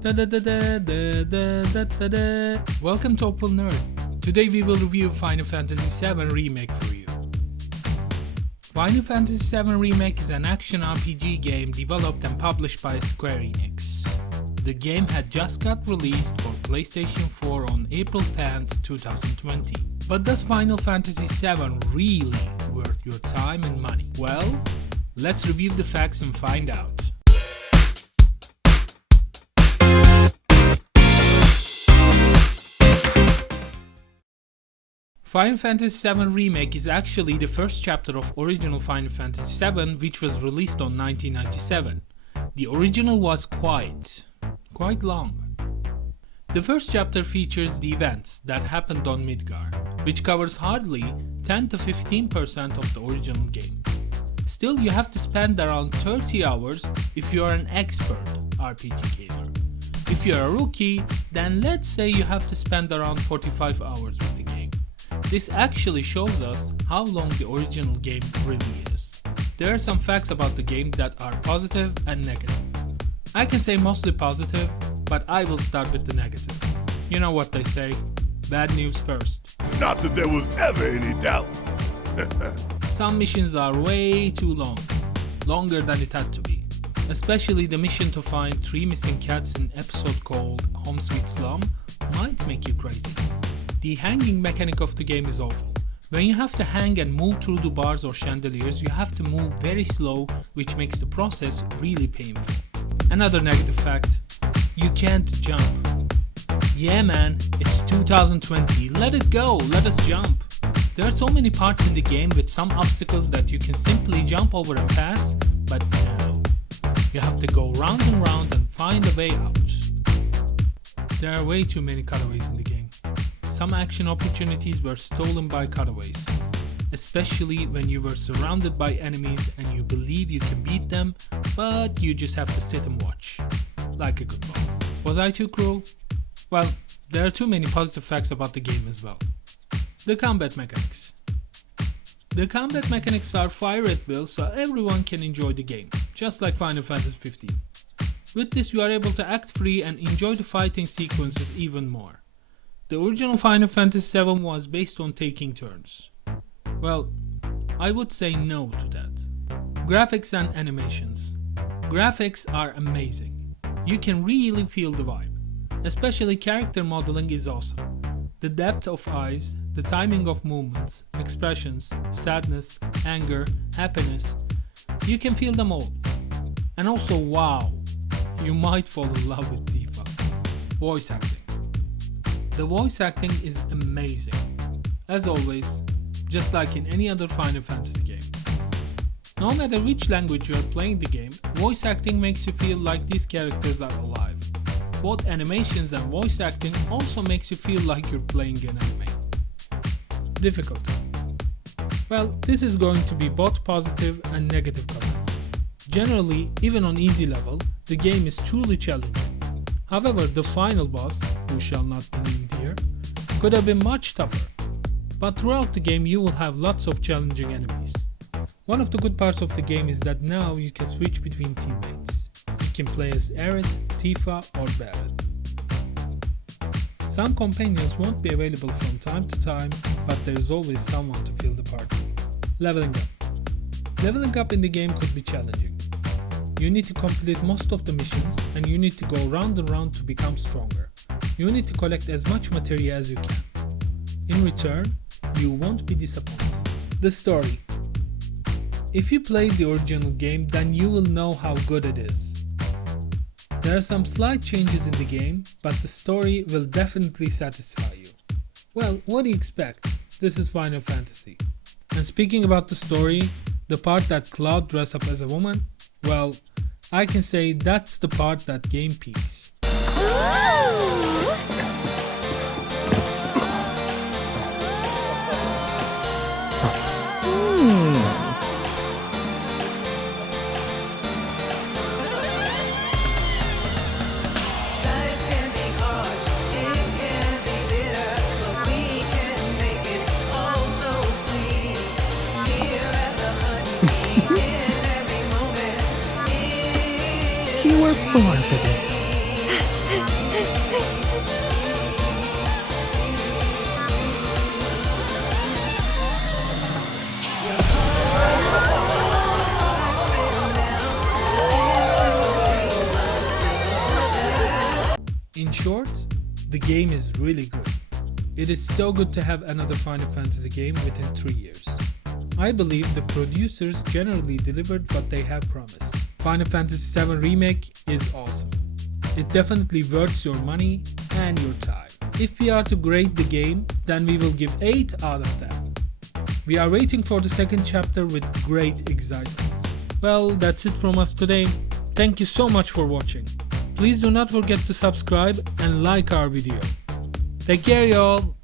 Welcome to Opal Nerd. Today we will review Final Fantasy VII Remake for you. Final Fantasy VII Remake is an action RPG game developed and published by Square Enix. The game had just got released for PlayStation 4 on April 10th, 2020. But does Final Fantasy VII really worth your time and money? Well, let's review the facts and find out. Final Fantasy VII Remake is actually the first chapter of original Final Fantasy VII, which was released on 1997. The original was quite long. The first chapter features the events that happened on Midgar, which covers hardly 10 to 15% of the original game. Still, you have to spend around 30 hours if you are an expert RPG gamer. If you are a rookie, then let's say you have to spend around 45 hours with the game. This actually shows us how long the original game really is. There are some facts about the game that are positive and negative. I can say mostly positive, but I will start with the negative. You know what they say, bad news first. Not that there was ever any doubt. Some missions are way too long, longer than it had to be. Especially the mission to find 3 missing cats in an episode called Home Sweet Slum might make you crazy. The hanging mechanic of the game is awful. When you have to hang and move through the bars or chandeliers, you have to move very slow, which makes the process really painful. Another negative fact, you can't jump. Yeah man, it's 2020, let it go, let us jump. There are so many parts in the game with some obstacles that you can simply jump over and pass, but no. You have to go round and round and find a way out. There are way too many cutaways in the game. Some action opportunities were stolen by cutaways, especially when you were surrounded by enemies and you believe you can beat them, but you just have to sit and watch, like a good boy. Was I too cruel? Well, there are too many positive facts about the game as well. The combat mechanics. The combat mechanics are fire at will, so everyone can enjoy the game, just like Final Fantasy 15. With this you are able to act free and enjoy the fighting sequences even more. The original Final Fantasy VII was based on taking turns. Well, I would say no to that. Graphics and animations. Graphics are amazing. You can really feel the vibe. Especially character modeling is awesome. The depth of eyes, the timing of movements, expressions, sadness, anger, happiness, you can feel them all. And also wow, you might fall in love with Tifa. Voice acting. The voice acting is amazing. As always, just like in any other Final Fantasy game. No matter which language you are playing the game, voice acting makes you feel like these characters are alive. Both animations and voice acting also makes you feel like you're playing an anime. Difficulty. Well, this is going to be both positive and negative comments. Generally, even on easy level, the game is truly challenging. However, the final boss, who shall not be named here, could have been much tougher. But throughout the game you will have lots of challenging enemies. One of the good parts of the game is that now you can switch between teammates. You can play as Aerith, Tifa or Barret. Some companions won't be available from time to time, but there is always someone to fill the party. Leveling up. Leveling up in the game could be challenging. You need to complete most of the missions and you need to go round and round to become stronger. You need to collect as much material as you can. In return, you won't be disappointed. The story. If you played the original game, then you will know how good it is. There are some slight changes in the game, but the story will definitely satisfy you. Well, what do you expect? This is Final Fantasy. And speaking about the story, the part that Cloud dressed up as a woman, well, I can say that's the part that game peaks. You were born for this. short, the game is really good. It is so good to have another Final Fantasy game within 3 years. I believe the producers generally delivered what they have promised. Final Fantasy VII Remake is awesome. It definitely worth your money and your time. If we are to grade the game, then we will give 8 out of 10. We are waiting for the second chapter with great excitement. Well, that's it from us today. Thank you so much for watching. Please do not forget to subscribe and like our video. Take care, y'all.